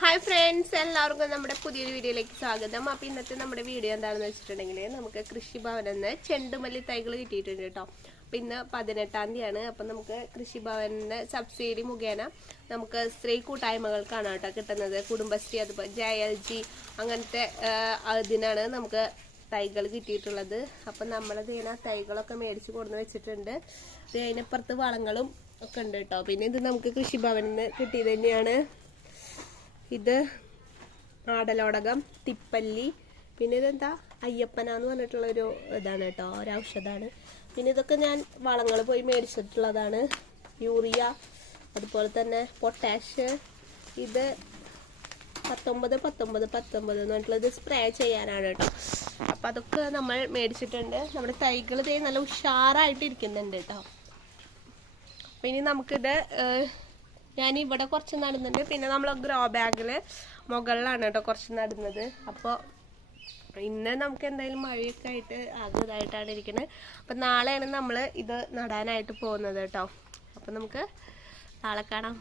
Hi friends എല്ലാവർക്കും നമ്മുടെ പുതിയൊരു വീഡിയോയിലേക്ക് സ്വാഗതം. അപ്പോൾ ഇന്നത്തെ നമ്മുടെ വീഡിയോ എന്താണെന്ന് വെച്ചിട്ടുണ്ടെങ്കിൽ നമുക്ക് കൃഷിഭവനിൽ നിന്ന് ചെണ്ടുമല്ലി തൈകൾ കിട്ടിയിട്ടുണ്ട് കേട്ടോ. അപ്പം ഇന്ന് പതിനെട്ടാം തീയതിയാണ്. അപ്പം നമുക്ക് കൃഷിഭവനിന് സബ്സിഡി മുഖേന നമുക്ക് സ്ത്രീ കൂട്ടായ്മകൾക്കാണ് കേട്ടോ. കിട്ടുന്നത് കുടുംബശ്രീ അതുപോലെ ജെ എൽ ജി അങ്ങനത്തെ ഇതിനാണ് നമുക്ക് തൈകൾ കിട്ടിയിട്ടുള്ളത്. അപ്പം നമ്മളത് ഇങ്ങനെ തൈകളൊക്കെ മേടിച്ച് കൊടുന്ന് വെച്ചിട്ടുണ്ട്. അതിനപ്പുറത്ത് വളങ്ങളും ഒക്കെ ഉണ്ട് കേട്ടോ. പിന്നെ ഇത് നമുക്ക് കൃഷിഭവനിൽ നിന്ന് കിട്ടിയത് തന്നെയാണ്. ഇത് ആടലോടകം തിപ്പല്ലി പിന്നെ ഇതെന്താ? അയ്യപ്പന എന്ന് പറഞ്ഞിട്ടുള്ള ഒരു ഇതാണ് കേട്ടോ ഒരു ഔഷധമാണ്. പിന്നെ ഇതൊക്കെ ഞാൻ വളങ്ങൾ പോയി മേടിച്ചിട്ടുള്ളതാണ്. യൂറിയ അതുപോലെ തന്നെ പൊട്ടാഷ്. ഇത് പത്തൊമ്പത് പത്തൊമ്പത് പത്തൊമ്പത് എന്ന് പറഞ്ഞിട്ടുള്ളത് സ്പ്രേ ചെയ്യാനാണ് കേട്ടോ. അപ്പം അതൊക്കെ നമ്മൾ മേടിച്ചിട്ടുണ്ട്. നമ്മുടെ തൈകൾ തേ നല്ല ഉഷാറായിട്ട് ഇരിക്കുന്നുണ്ട് കേട്ടോ. അപ്പം ഇനി നമുക്കിത് ഞാൻ ഇവിടെ കുറച്ച് നടുന്നുണ്ട്. പിന്നെ നമ്മൾ ഗ്രോ ബാഗിൽ മുകളിലാണ് കേട്ടോ കുറച്ച് നടുന്നത്. അപ്പോൾ ഇന്ന് നമുക്ക് എന്തായാലും മഴയൊക്കെ ആയിട്ട് ആകെ ഇതായിട്ടാണ് ഇരിക്കുന്നത് അപ്പം നാളെയാണ് നമ്മൾ ഇത് നടാനായിട്ട് പോകുന്നത് കേട്ടോ. അപ്പം നമുക്ക് നാളെ കാണാം.